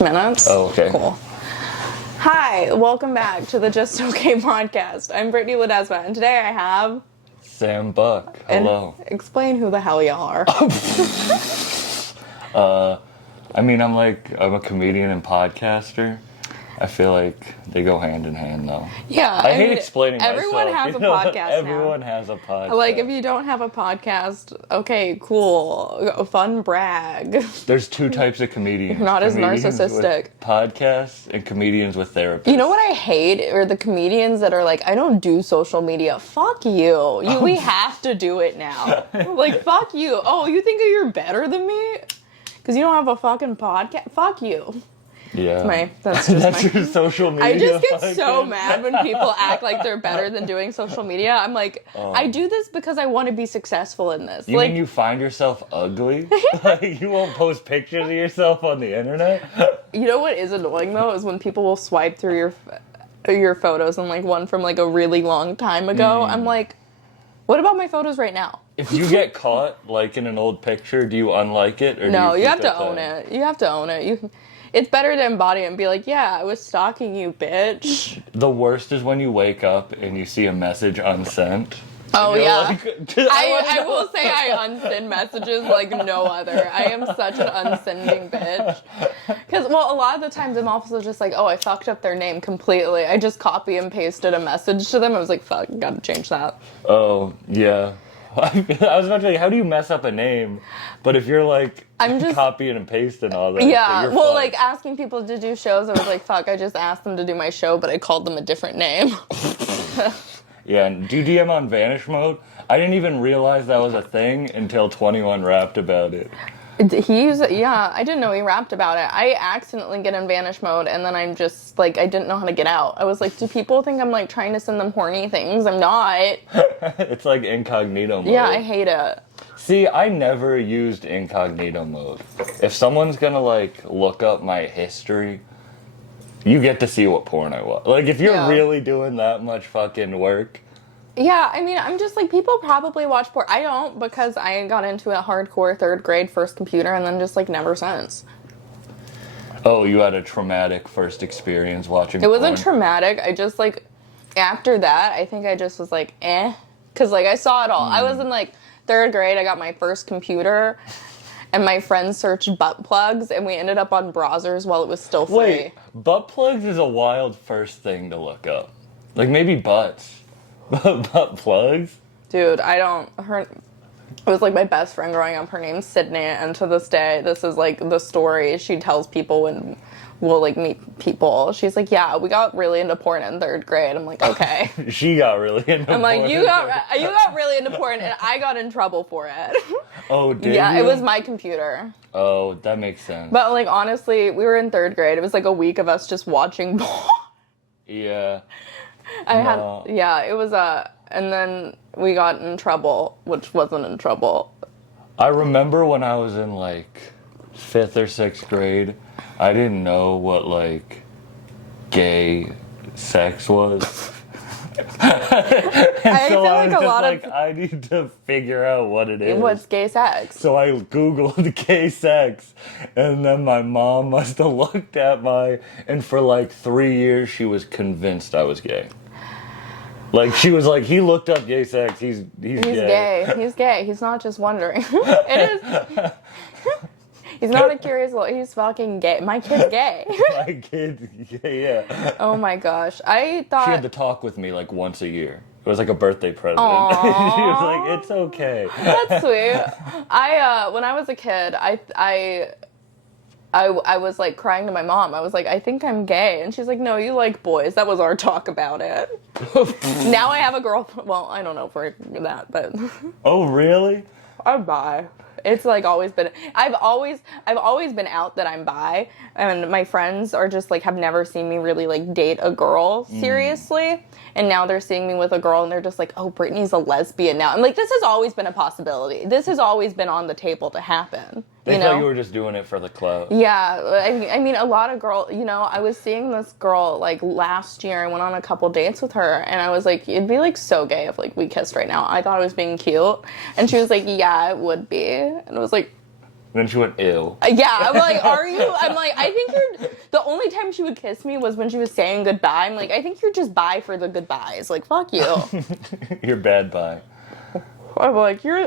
minutes. Oh, okay. Cool. Hi, welcome back to the Just Okay podcast. I'm Brittany Ledesma, and today I have... Sam Buck. Hello. And explain who the hell y'all are. I'm a comedian and podcaster. I feel like they go hand in hand, though. Yeah, I hate explaining everyone myself. has a podcast Everyone now. has a podcast. Like, if you don't have a podcast, okay, cool. A fun brag. There's two types of comedians. Not as Comedians narcissistic. with podcasts and comedians with therapists. You know what I hate? Are the comedians that are like, I don't do social media. Fuck you. We have to do it now. Like, fuck you. Oh, you think you're better than me? Because you don't have a fucking podcast? Fuck you. Yeah. That's just your social media. I just get podcast. so mad when people act like they're better than doing social media. I'm like, I do this because I want to be successful in this. You like, mean you find yourself ugly? Like, you won't post pictures of yourself on the internet? You know what is annoying, though, is when people will swipe through your photos and, like, one from, like, a really long time ago. I'm like, what about my photos right now? If you get caught, like, in an old picture, do you unlike it? Or No, do you have to own it. You have to own it. It's better to embody it and be like, yeah, I was stalking you, bitch. The worst is when you wake up and you see a message unsent. Oh, yeah. Like, I will say I unsend messages like no other. I am such an unsending bitch. Because, well, a lot of the times I'm also just like, oh, I fucked up their name completely. I just copy and pasted a message to them. I was like, fuck, gotta change that. Oh, yeah. I was about to say, how do you mess up a name? But if you're like, I'm just copying and pasting all that. Yeah, you're well, fine. like asking people to do shows, I was like, fuck, I just asked them to do my show, but I called them a different name. Yeah, and do you DM on vanish mode? I didn't even realize that was a thing until 21 rapped about it. I didn't know he rapped about it. I accidentally get in vanish mode, and then I'm just, like, I didn't know how to get out. I was like, do people think I'm, like, trying to send them horny things? I'm not. It's like incognito mode. Yeah, I hate it. See, I never used incognito mode. If someone's gonna, like, look up my history, you get to see what porn I watch. Like, if you're really doing that much fucking work. Yeah, I mean, I'm just like, people probably watch porn. I don't, because I got into it hardcore 3rd grade, first computer, and then just, like, never since. Oh, you had a traumatic first experience watching porn? It wasn't traumatic. I just, like, after that, I think I just was like, eh. Because, like, I saw it all. I was in, like, 3rd grade. I got my first computer, and my friends searched butt plugs, and we ended up on browsers while it was still free. Wait, butt plugs is a wild first thing to look up. Like, maybe butts. Butt plugs? Dude, it was, like, my best friend growing up. Her name's Sydney, and to this day, this is, like, the story she tells people when we'll, like, meet people. She's like, yeah, we got really into porn in 3rd grade. I'm like, okay. She got really into porn. I'm like, you got really into porn, and I got in trouble for it. Oh, did Yeah, you? it was my computer. Oh, that makes sense. But, like, honestly, we were in 3rd grade. It was, like, a week of us just watching porn. Yeah. It was, and then we got in trouble, which wasn't in trouble. I remember when I was in, like, 5th or 6th grade, I didn't know what, like, gay sex was. I feel like a lot of... I need to figure out what it is. What's gay sex? So I Googled gay sex, and then my mom must have looked at and for like 3 years she was convinced I was gay. Like, she was like, he looked up gay sex, he's gay. He's gay. He's not just wondering. It is... He's not a curious little... He's fucking gay. My kid's gay. My kid's gay, yeah. Oh my gosh. I thought... She had to talk with me like once a year. It was like a birthday present. She was like, it's okay. That's sweet. When I was a kid, I was like crying to my mom. I was like, I think I'm gay. And she's like, no, you like boys. That was our talk about it. Now I have a girlfriend. Well, I don't know for that, but... Oh, really? I'm bi. It's like always been... I've always been out that I'm bi. And my friends are just like, have never seen me really like date a girl seriously. And now they're seeing me with a girl and they're just like, oh, Brittany's a lesbian now. I'm like, this has always been a possibility. This has always been on the table to happen. They thought you were just doing it for the clout. Yeah. I mean, a lot of girls, I was seeing this girl, like, last year. I went on a couple dates with her, and I was like, it'd be, like, so gay if, like, we kissed right now. I thought I was being cute. And she was like, yeah, it would be. And I was like, then she went, ew. Yeah, I'm like, are you? I'm like, I think you're. The only time she would kiss me was when she was saying goodbye. I'm like, I think you're just bi for the goodbyes. Like, fuck you. You're bad bi. I'm like, you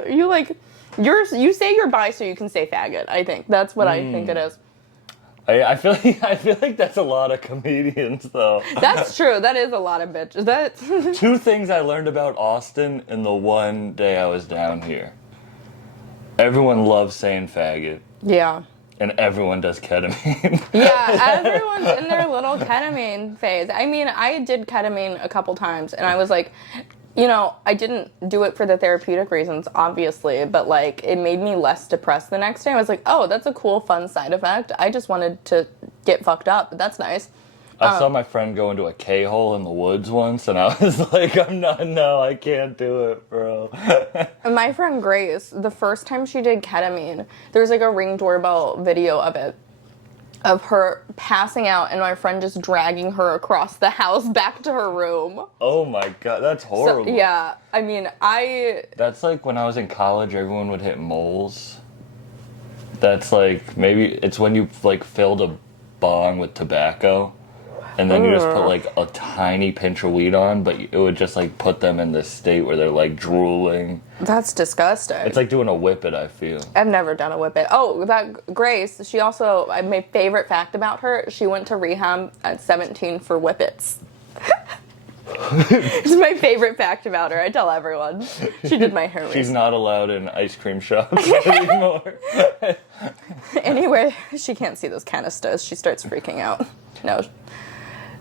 say you're bi so you can say faggot. I think that's what I think it is. I feel like that's a lot of comedians though. That's true. That is a lot of bitches. That's 2 things I learned about Austin in the one day I was down here. Everyone loves saying faggot. yeah. And everyone does ketamine. Yeah, everyone's in their little ketamine phase. I mean, I did ketamine a couple times, and I was like, I didn't do it for the therapeutic reasons, obviously, but, like, it made me less depressed the next day. I was like, oh, that's a cool, fun side effect. I just wanted to get fucked up. That's nice. I saw my friend go into a K-hole in the woods once, and I was like, I can't do it, bro. My friend Grace, the first time she did ketamine, there was like a Ring doorbell video of it, of her passing out and my friend just dragging her across the house back to her room. Oh my god, that's horrible. So, yeah, I mean, That's like when I was in college, everyone would hit moles. That's like, maybe it's when you like filled a bong with tobacco. And then you just put like a tiny pinch of weed on, but it would just like put them in this state where they're like drooling. That's disgusting. It's like doing a whippet, I feel. I've never done a whippet. Oh, that Grace, she also, my favorite fact about her, she went to rehab at 17 for whippets. It's my favorite fact about her. I tell everyone. She did my hair. She's not allowed in ice cream shops anymore. Anywhere she can't see those canisters, she starts freaking out. No.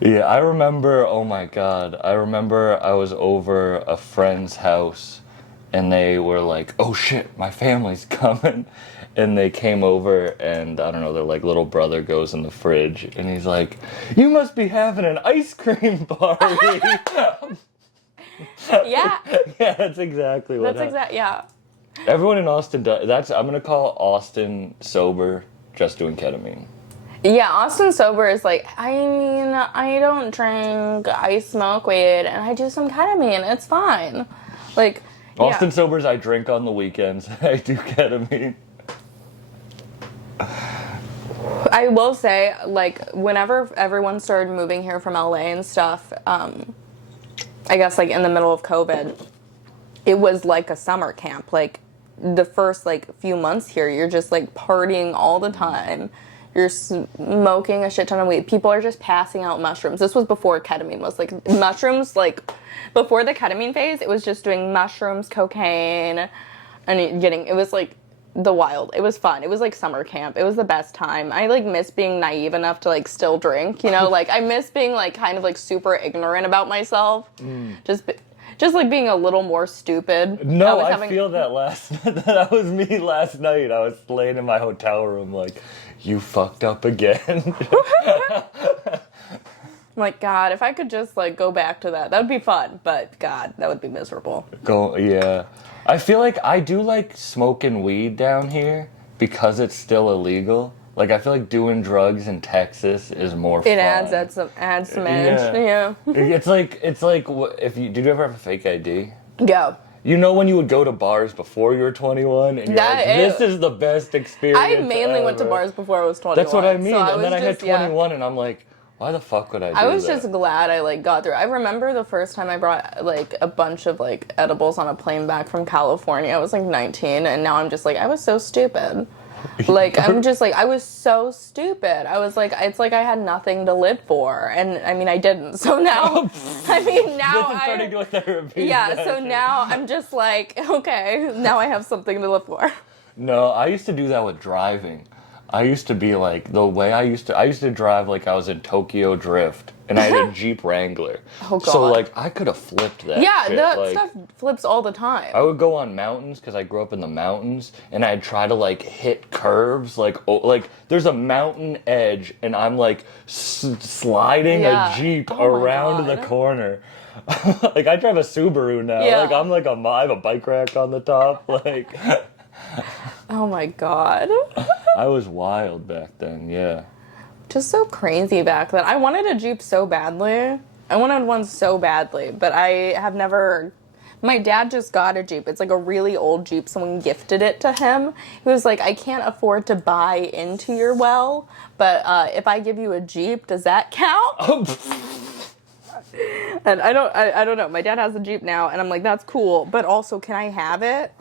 Yeah, I remember, oh my god, I remember I was over a friend's house and they were like, oh shit, my family's coming. And they came over and, I don't know, their like little brother goes in the fridge and he's like, you must be having an ice cream party. Yeah. Yeah, that's exactly what yeah. Everyone in Austin does, I'm gonna call Austin sober just doing ketamine. Yeah, Austin sober is like, I mean, I don't drink, I smoke weed, and I do some ketamine. It's fine. Like, Austin sober is I drink on the weekends. I do ketamine. I will say, like, whenever everyone started moving here from LA and stuff, I guess, like, in the middle of COVID, it was like a summer camp. Like, the first, like, few months here, you're just, like, partying all the time. You're smoking a shit ton of weed. People are just passing out mushrooms. This was before ketamine was, like, mushrooms, like, before the ketamine phase, it was just doing mushrooms, cocaine, and it was, like, the wild. It was fun. It was, like, summer camp. It was the best time. I, like, miss being naive enough to, like, still drink, Like, I miss being, like, kind of, like, super ignorant about myself. Just like being a little more stupid. No, I feel that that was me last night. I was laying in my hotel room like, you fucked up again. I'm like, God, if I could just like go back to that would be fun. But God, that would be miserable. Yeah. I feel like I do like smoking weed down here because it's still illegal. Like, I feel like doing drugs in Texas is more fun. It adds some edge. Yeah. It's like did you ever have a fake ID? Yeah. You know when you would go to bars before you were 21 and you're like, this is the best experience I mainly went to bars before I was 21. That's what I mean. So and then I hit 21 and I'm like, why the fuck would I do that? I was just glad I like got through. I remember the first time I brought like a bunch of like edibles on a plane back from California. I was like 19 and now I'm just like, I was so stupid. Like, I'm just like, I was so stupid. I was like, it's like I had nothing to live for. And, I mean, I didn't. So now, starting to therapy. Yeah, so now I'm just like, okay, now I have something to live for. No, I used to do that with driving. I used to be like, I used to drive like I was in Tokyo Drift. And I had a Jeep Wrangler. Oh, God. So, like, I could have flipped that shit. That stuff flips all the time. I would go on mountains, because I grew up in the mountains, and I'd try to, like, hit curves. Like, there's a mountain edge, and I'm, like, sliding a Jeep around the corner. Like, I drive a Subaru now. Yeah. Like, I'm like I have a bike rack on the top. Like... Oh, my God. I was wild back then, yeah. Just so crazy back then. I wanted a Jeep so badly. I wanted one so badly, but I have never... My dad just got a Jeep. It's like a really old Jeep. Someone gifted it to him. He was like, I can't afford to buy into your well, but if I give you a Jeep, does that count? And I don't know. My dad has a Jeep now, and I'm like, that's cool. But also, can I have it?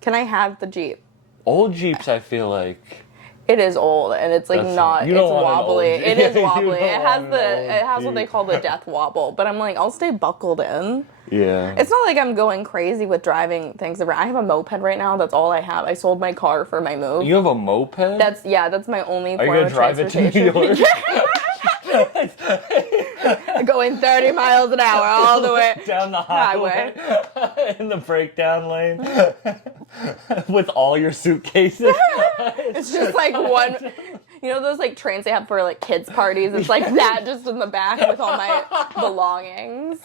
Can I have the Jeep? Old Jeeps, I feel like. It is old, and it's like it's wobbly. It is wobbly. It has what they call the death wobble. But I'm like, I'll stay buckled in. Yeah. It's not like I'm going crazy with driving things around. I have a moped right now. That's all I have. I sold my car for my move. You have a moped? That's my only form of transportation. Are you gonna drive it to New York? Going 30 miles an hour all the way down the highway. In the breakdown lane with all your suitcases. It's just like one, you know those like trains they have for like kids parties? It's like that just in the back with all my belongings.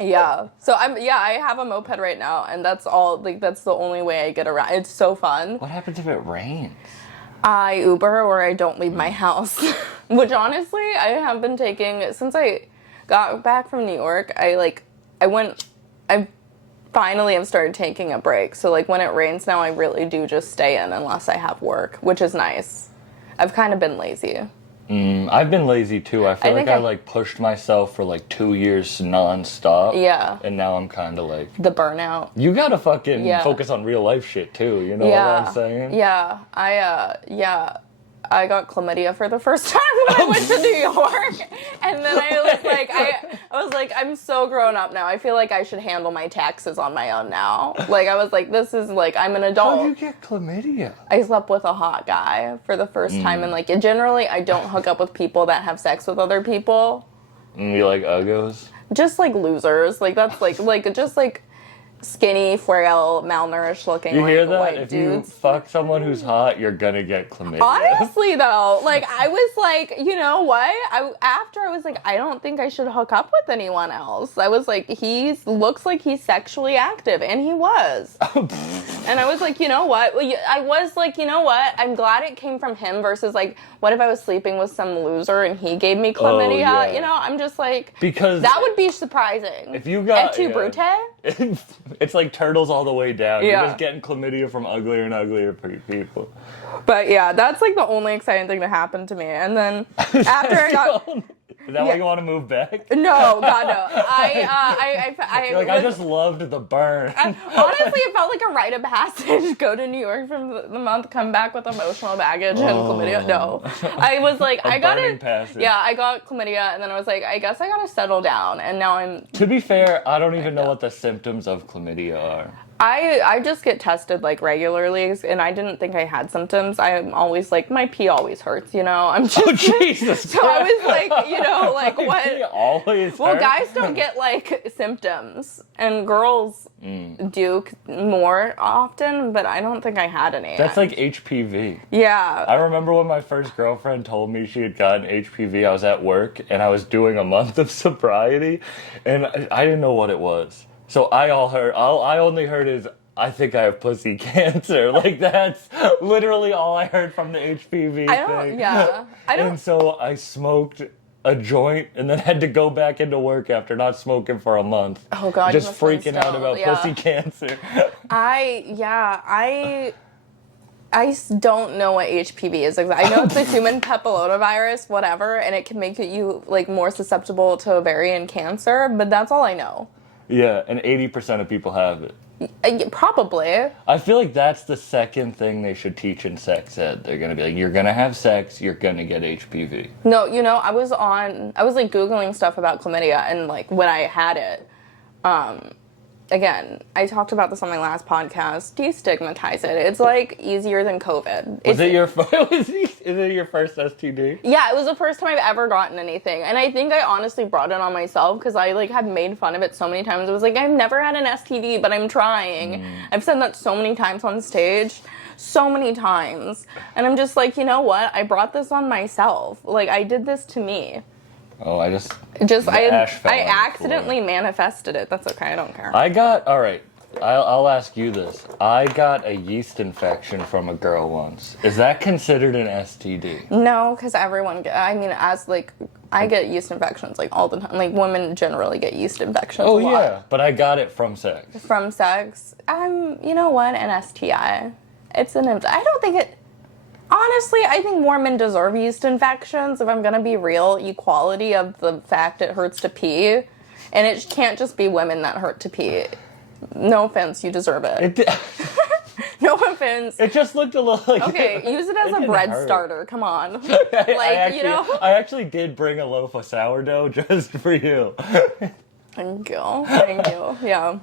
Yeah. So I have a moped right now, and that's all, like that's the only way I get around. It's so fun. What happens if it rains? I Uber or I don't leave my house. Which honestly, I have been taking since I got back from New York. I finally have started taking a break. So like when it rains now, I really do just stay in unless I have work, which is nice. I've kind of been lazy. I've been lazy too. I feel like I like pushed myself for like 2 years nonstop. Yeah. And now I'm kind of like the burnout. You gotta fucking focus on real life shit too. You know what I'm saying? Yeah. I got chlamydia for the first time when I went to New York, and then I was like, I'm so grown up now. I feel like I should handle my taxes on my own now. Like I was like, this is like I'm an adult. How'd you get chlamydia? I slept with a hot guy for the first time, and like generally I don't hook up with people that have sex with other people. You like uggos? Just like losers. Like that's like just like skinny, frail, malnourished looking you hear like, that? white If dudes. you fuck someone who's hot, you're gonna get chlamydia. Honestly, though, like I was like, you know what? After I was like, I don't think I should hook up with anyone else. I was like, he looks like he's sexually active, and he was. And I was like, you know what? I was like, you know what? I'm glad it came from him versus like, what if I was sleeping with some loser and he gave me chlamydia? Oh, yeah. You know, I'm just like, because that would be surprising. If you got brute. It's like turtles all the way down. Yeah. You're just getting chlamydia from uglier and uglier people. But yeah, that's like the only exciting thing to happen to me. And then after I got... Is that why you want to move back? No, God, no. I You're like, I just loved the burn. Honestly, it felt like a rite of passage. Go to New York for the month, come back with emotional baggage and chlamydia. No. I was like, I got it. Yeah, I got chlamydia, and then I was like, I guess I gotta settle down. And now I'm... To be fair, I don't even know what the symptoms of chlamydia are. I just get tested like regularly, and I didn't think I had symptoms. I'm always like, my pee always hurts, you know? I'm just... Oh, Jesus So I was like, you know, like my what? pee always Well, hurts? guys don't get like symptoms, and girls do more often, but I don't think I had any. That's like HPV. Yeah. I remember when my first girlfriend told me she had gotten HPV, I was at work, and I was doing a month of sobriety, and I didn't know what it was. So I only heard is, I think I have pussy cancer. Like, that's literally all I heard from the HPV thing. Yeah. And so I smoked a joint and then had to go back into work after not smoking for a month. Oh, God. Just freaking out about pussy cancer. I don't know what HPV is. I know it's a human papillomavirus, whatever, and it can make you like more susceptible to ovarian cancer, but that's all I know. Yeah, and 80% of people have it. Probably. I feel like that's the second thing they should teach in sex ed. They're going to be like, you're going to have sex, you're going to get HPV. No, you know, I was like Googling stuff about chlamydia, and like when I had it, again, I talked about this on my last podcast, destigmatize it. It's like easier than COVID. Is it your first STD? Yeah, it was the first time I've ever gotten anything. And I think I honestly brought it on myself because I like had made fun of it so many times. I was like, I've never had an STD, but I'm trying. I've said that so many times on stage. So many times. And I'm just like, you know what? I brought this on myself. Like, I did this to me. Oh, I accidentally manifested it. That's okay. I don't care. I'll ask you this. I got a yeast infection from a girl once. Is that considered an STD? No, because everyone, as like I get yeast infections like all the time. Like women generally get yeast infections a Oh lot. yeah, but I got it from sex. From sex. You know what? An STI. It's an. I don't think it. Honestly, I think more men deserve yeast infections. If I'm gonna be real, equality of the fact it hurts to pee, and it can't just be women that hurt to pee. No offense, you deserve it. No offense. It just looked a little like... Okay, use it as a bread starter. Come on. I actually did bring a loaf of sourdough just for you. Thank you. Yeah.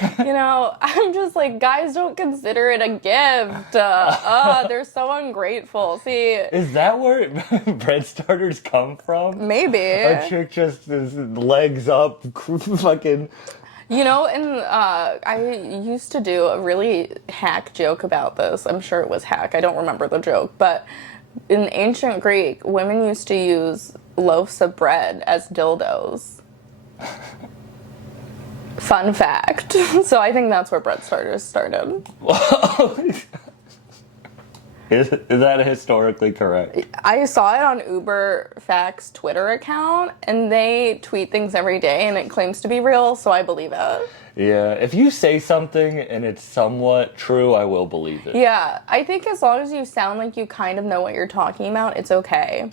I'm just like, guys don't consider it a gift. They're so ungrateful. See. Is that where bread starters come from? Maybe. A chick just is legs up, fucking... I used to do a really hack joke about this. I'm sure it was hack. I don't remember the joke. But in ancient Greek, women used to use loaves of bread as dildos. Fun fact. So I think that's where bread starters started. Is that historically correct? I saw it on Uber Facts Twitter account, and they tweet things every day, and it claims to be real, so I believe it. Yeah, if you say something and it's somewhat true, I will believe it. Yeah, I think as long as you sound like you kind of know what you're talking about, it's okay.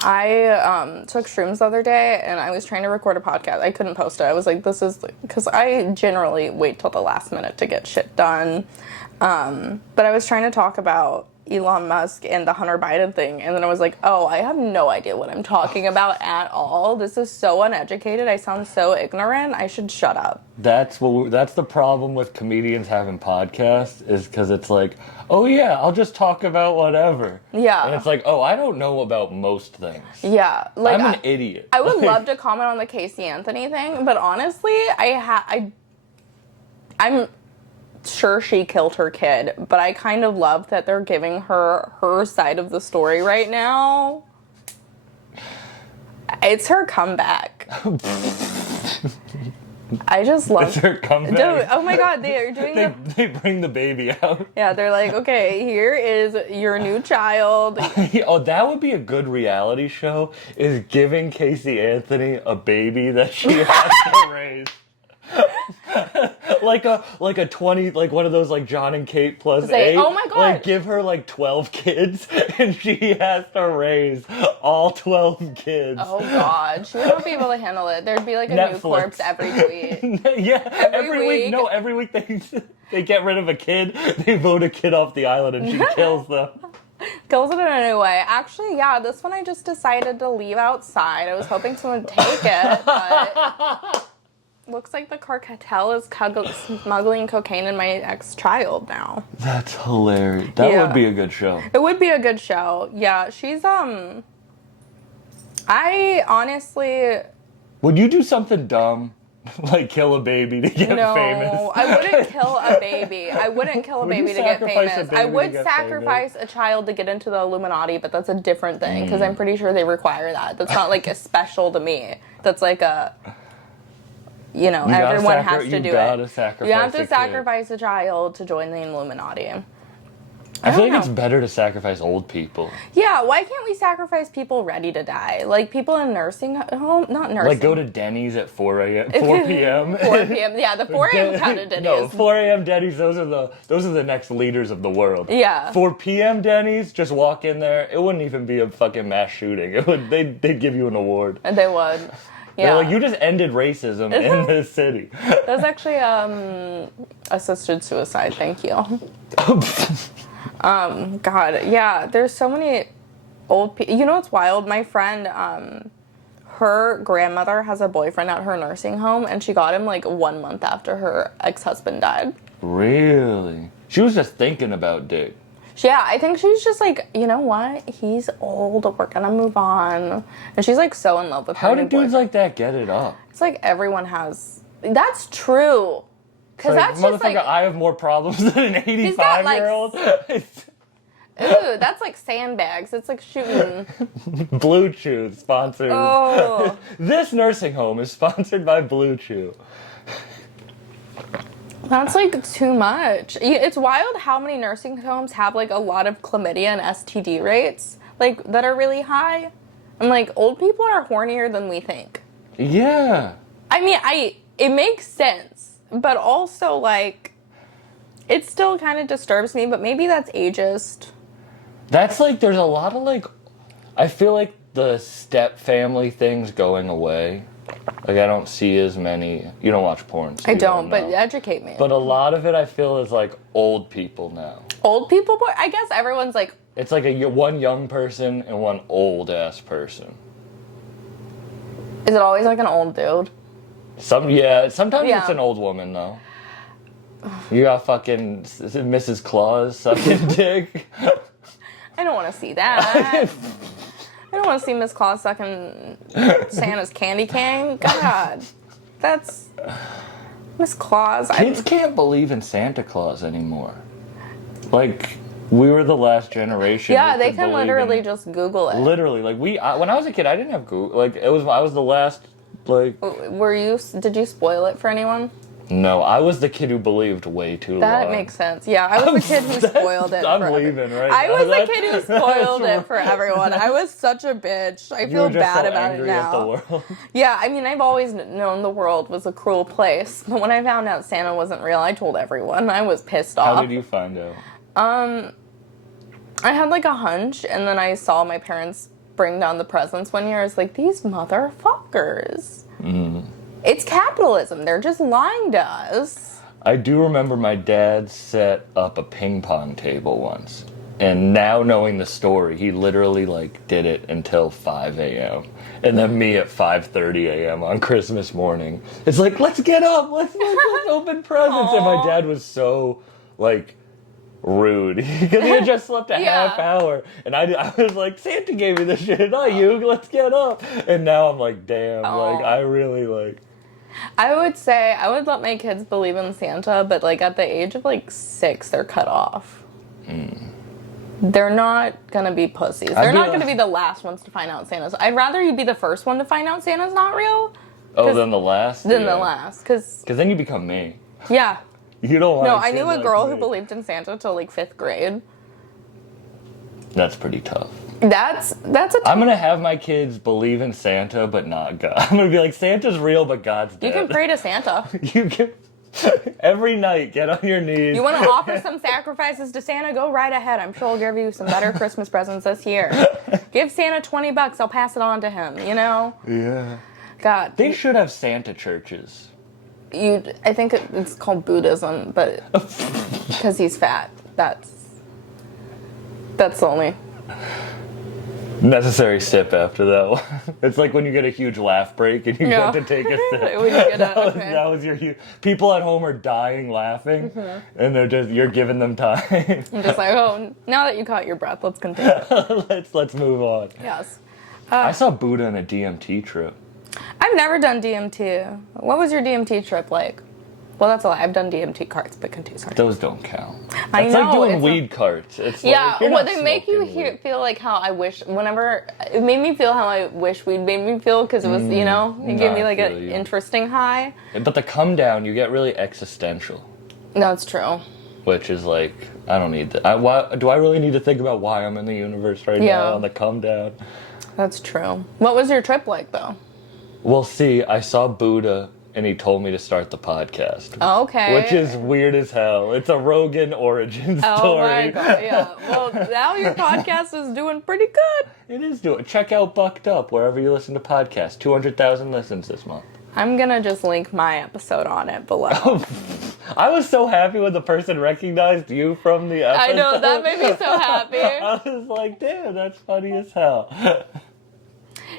I took shrooms the other day, and I was trying to record a podcast. I couldn't post it. I was like, because I generally wait till the last minute to get shit done. But I was trying to talk about Elon Musk and the Hunter Biden thing, and then I was like, oh, I have no idea what I'm talking about at all. This is so uneducated. I sound so ignorant. I should shut up. That's the problem with comedians having podcasts, is because it's like, oh yeah, I'll just talk about whatever. Yeah. And it's like, oh, I don't know about most things. Yeah. Like, I'm an idiot. I would love to comment on the Casey Anthony thing, but honestly, I'm sure she killed her kid, but I kind of love that they're giving her side of the story right now. It's her comeback. I just love... It's her comeback? Dude, oh my god, they are doing They bring the baby out. Yeah, they're like, okay, here is your new child. Oh, that would be a good reality show, is giving Casey Anthony a baby that she has to raise. like a 20, like one of those like John and Kate plus 8. Oh my god! Like give her like 12 kids, and she has to raise all 12 kids. Oh god, she would not be able to handle it. There'd be like a Netflix. new corpse every tweet. Yeah, every week. No, every week they get rid of a kid. They vote a kid off the island, and she kills them. Kills it in a new way. Actually, yeah, this one I just decided to leave outside. I was hoping someone would take it, but. Looks like the cartel is smuggling cocaine in my ex-child now. That's hilarious. That would be a good show. It would be a good show. Yeah, she's, I honestly... Would you do something dumb? Like kill a baby to get famous? No, I wouldn't kill a baby. I wouldn't kill a baby to get famous. I would sacrifice a child to get into the Illuminati, but that's a different thing, because I'm pretty sure they require that. That's not, like, a special to me. That's like a... everyone has to do it. You have to sacrifice a child to join the Illuminati. I feel like it's better to sacrifice old people. Yeah, why can't we sacrifice people ready to die? Like people in nursing home, not nursing. Like go to Denny's at 4 p.m. 4 p.m. Yeah, the 4 a.m. kind of Denny's. No, 4 a.m. Denny's. Those are the next leaders of the world. Yeah. 4 p.m. Denny's. Just walk in there. It wouldn't even be a fucking mass shooting. They'd give you an award. They would. Yeah. They're like, you just ended racism in this city. That's actually assisted suicide. Thank you. God, yeah. There's so many old people. You know what's wild? My friend, her grandmother has a boyfriend at her nursing home, and she got him like 1 month after her ex-husband died. Really? She was just thinking about dick. Yeah, I think she's just like, you know what? He's old. We're gonna move on. And she's like so in love with her. How do dudes like that get it up? It's like everyone has. That's true. Because that's just like. I have more problems than an 85-year-old. Ooh, that's like sandbags. It's like shooting. Blue Chew sponsors. Oh. This nursing home is sponsored by Blue Chew. That's like too much. It's wild how many nursing homes have like a lot of chlamydia and STD rates like that are really high. I'm like, old people are hornier than we think. Yeah. I mean, it makes sense, but also, like, it still kind of disturbs me, but maybe that's ageist. That's like, there's a lot of like, I feel like the step family thing's going away. Like, I don't see as many. You don't watch porn. So I don't, know. but educate me. But a lot of it, I feel, is like old people now. Old people? I guess everyone's like. It's like one young person and one old ass person. Is it always like an old dude? Sometimes Yeah. it's an old woman though. You got fucking Mrs. Claus sucking dick. I don't want to see that. I don't want to see Miss Claus sucking Santa's candy cane. God, that's Miss Claus. Kids can't believe in Santa Claus anymore. Like, we were the last generation. Yeah, they can literally just Google it. Literally, like when I was a kid, I didn't have Google. Like, I was the last. Like, Did you spoil it for anyone? no, I was the kid who believed way too long. That makes sense. Yeah, I was the kid who spoiled it. I'm leaving right I now. was the kid who spoiled it for everyone. I was such a bitch. I feel bad about it now. At the world. Yeah, I mean, I've always known the world was a cruel place, but when I found out Santa wasn't real, I told everyone. I was pissed off. How did you find out? I had like a hunch, and then I saw my parents bring down the presents one year. I was like, these motherfuckers. It's capitalism. They're just lying to us. I do remember my dad set up a ping pong table once. And now knowing the story, he literally like did it until 5 a.m. And then me at 5:30 a.m. on Christmas morning. It's like, let's get up, let's open presents. And my dad was so like rude because he had just slept a half hour. And I was like, Santa gave me this shit, not you, let's get up. And now I'm like, damn, like I really like. I would say I would let my kids believe in Santa, but like at the age of like 6, they're cut off. They're not gonna be pussies. They're not gonna be the last ones to find out Santa's. I'd rather you be the first one to find out Santa's not real. Oh, than the last? Than the last. Because then you become me. Yeah. You don't want No, I knew a girl who believed in Santa till like 5th grade. That's pretty tough. That's I'm gonna have my kids believe in Santa, but not God. I'm gonna be like, Santa's real, but God's dead. You can pray to Santa. You can every night get on your knees. You want to offer some sacrifices to Santa? Go right ahead. I'm sure he'll give you some better Christmas presents this year. Give Santa $20. I'll pass it on to him. You know? Yeah. God. They should have Santa churches. I think it's called Buddhism, but because he's fat. That's the only necessary sip after that one. It's like when you get a huge laugh break and you get to take a sip. When you get that was your huge. People at home are dying laughing, and you're giving them time. I'm just like, oh, now that you caught your breath, let's continue. let's move on. Yes. I saw Buddha on a DMT trip. I've never done DMT. What was your DMT trip like? Well, that's a lie. I've done DMT carts, but continue. Sorry. Those don't count. I It's know. like doing weed carts. It's yeah, like, you're well, not they make you smoking weed. feel like how I wish. Whenever it made me feel how I wish weed made me feel because it was, it gave me like an interesting high. But the come down, you get really existential. No, it's true. Which is like, I don't need that. Do I really need to think about why I'm in the universe right now on the come down? That's true. What was your trip like though? Well, see, I saw Buddha, and he told me to start the podcast. Oh, okay. Which is weird as hell. It's a Rogan origin story. Oh my god, yeah. Well, now your podcast is doing pretty good. It is doing. Check out Bucked Up wherever you listen to podcasts. 200,000 listens this month. I'm gonna just link my episode on it below. I was so happy when the person recognized you from the episode. I know, that made me so happy. I was like, damn, that's funny as hell.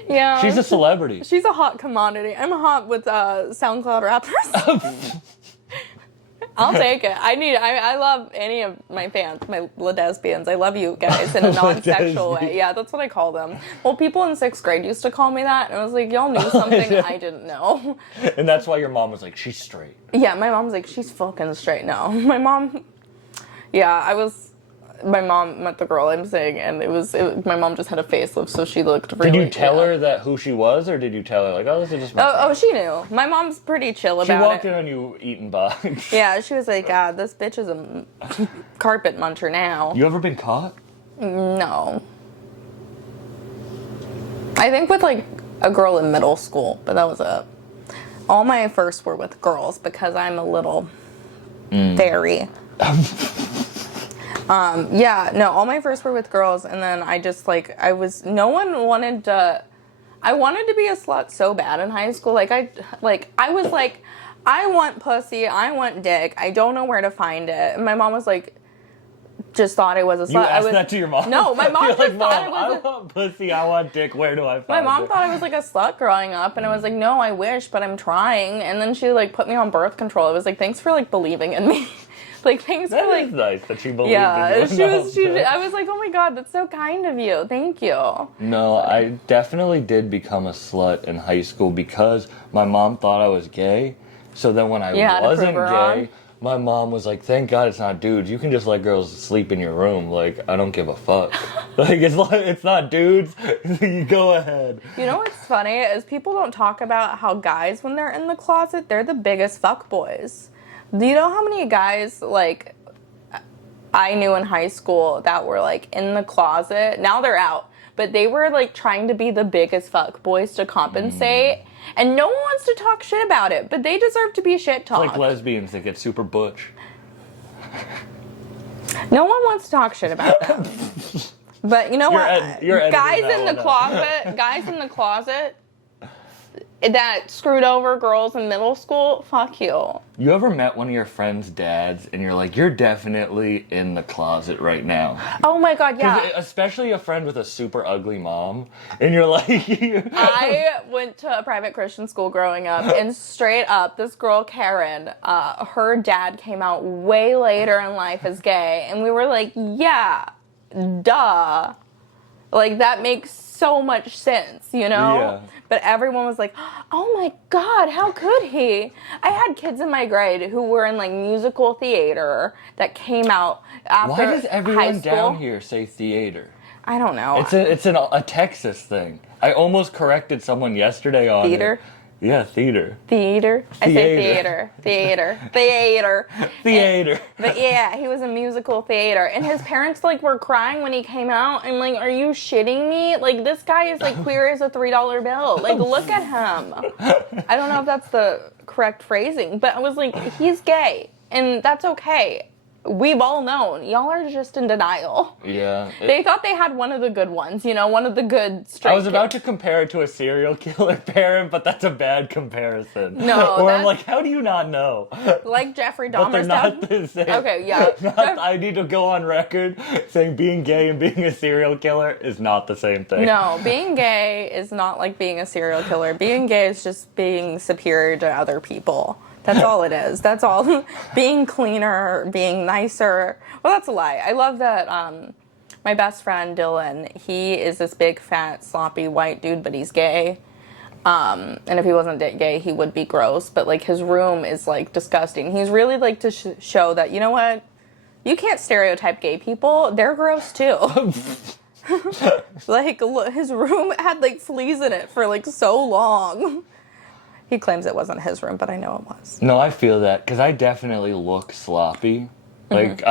Yeah. She's a celebrity. She's a hot commodity. I'm hot with SoundCloud rappers. I'll take it. I love any of my fans, my lesbians. I love you guys in a non-sexual way. Yeah, that's what I call them. Well, people in 6th grade used to call me that, and I was like, y'all knew something I didn't know. And that's why your mom was like, she's straight. Yeah, my mom's like, she's fucking straight now. My mom met the girl I'm saying, and my mom just had a facelift, so she looked really... Did you tell her that who she was, or did you tell her, like, oh, this is just my friend? Oh, she knew. My mom's pretty chill about it. She walked in on you eating bugs. Yeah, she was like, God, this bitch is a carpet muncher now. You ever been caught? No. I think with like a girl in middle school, but that was it. All my firsts were with girls because I'm a little fairy. Yeah, no, all my firsts were with girls, and then I just like I wanted to be a slut so bad in high school. I was like, I want pussy, I want dick, I don't know where to find it. And my mom was like, just thought I was a slut. You asked that to your mom? No, my mom You're just like, thought Mom, I was I want pussy, I want dick, where do I find it? My mom thought I was like a slut growing up, and I was like, no, I wish, but I'm trying. And then she like put me on birth control. I was like, thanks for like believing in me. Like, thanks for like. That is nice that she believed Yeah, in you. I was like, oh my god, that's so kind of you. Thank you. No, I definitely did become a slut in high school because my mom thought I was gay. So then when I wasn't gay, my mom was like, thank God it's not dudes. You can just let girls sleep in your room. Like, I don't give a fuck. Like, it's not dudes. You go ahead. You know what's funny is people don't talk about how guys, when they're in the closet, they're the biggest fuckboys. Do you know how many guys, like, I knew in high school that were, like, in the closet? Now they're out. But they were, like, trying to be the biggest fuckboys to compensate. And no one wants to talk shit about it, but they deserve to be shit talked. It's like lesbians that get super butch. No one wants to talk shit about them. But you know what? Guys in the closet that screwed over girls in middle school, fuck you. You ever met one of your friends' dads and you're like, you're definitely in the closet right now? Oh my god, yeah. Especially a friend with a super ugly mom. And you're like... I went to a private Christian school growing up, and straight up, this girl, Karen, her dad came out way later in life as gay, and we were like, yeah, duh. Like, that makes so much sense, you know? Yeah. But everyone was like, oh my god, how could he? I had kids in my grade who were in, like, musical theater that came out after Why does everyone high school. down here say theater? I don't know. It's a Texas thing. I almost corrected someone yesterday on Theater? it. Yeah, theater. Theater? I say theater. Theater. Theater. But yeah, he was in musical theater. And his parents, like, were crying when he came out. I'm like, are you shitting me? Like, this guy is, like, queer as a $3 bill. Like, look at him. I don't know if that's the correct phrasing, but I was like, he's gay. And that's okay. We've all known. Y'all are just in denial. Yeah. They thought they had one of the good ones, you know, one of the good straight I was about to compare it to a serial killer parent, but that's a bad comparison. No. Or I'm like, how do you not know? Like Jeffrey But they're Dahmer's not dad. the same. Okay, yeah. I need to go on record saying being gay and being a serial killer is not the same thing. No, being gay is not like being a serial killer. Being gay is just being superior to other people. That's all it is. That's all. Being cleaner, being nicer. Well, that's a lie. I love that my best friend, Dylan, he is this big, fat, sloppy white dude, but he's gay. And if he wasn't gay, he would be gross. But, like, his room is, like, disgusting. He's really, like, to show that, you know what? You can't stereotype gay people. They're gross, too. Like, look, his room had, like, fleas in it for, like, so long. He claims it wasn't his room, but I know it was. No, I feel that, because I definitely look sloppy. Like,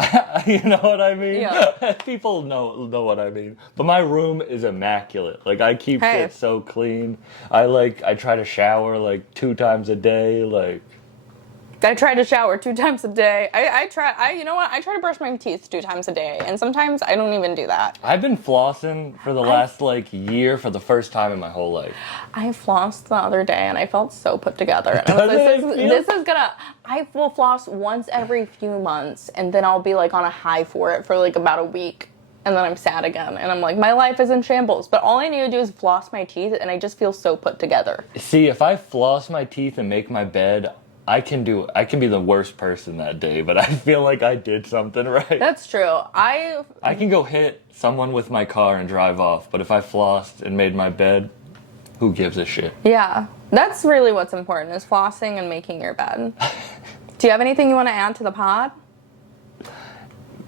you know what I mean? Yeah. People know what I mean. But my room is immaculate. Like, I keep it so clean. I try to shower, like, 2 times a day, like... I try to shower 2 times a day. You know what? I try to brush my teeth 2 times a day, and sometimes I don't even do that. I've been flossing for the last, like, year for the first time in my whole life. I flossed the other day, and I felt so put together. And I was like, I will floss once every few months, and then I'll be, like, on a high for it for, like, about a week. And then I'm sad again, and I'm like, my life is in shambles. But all I need to do is floss my teeth, and I just feel so put together. See, if I floss my teeth and make my bed... I can be the worst person that day, but I feel like I did something right. That's true. I can go hit someone with my car and drive off, but if I flossed and made my bed, who gives a shit? Yeah. That's really what's important, is flossing and making your bed. Do you have anything you want to add to the pod?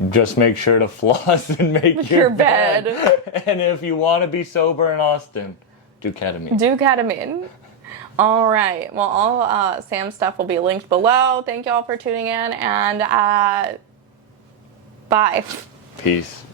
Just make sure to floss and make your bed. And if you want to be sober in Austin, do ketamine. Do ketamine. All right. Well, all Sam's stuff will be linked below. Thank you all for tuning in, and bye. Peace.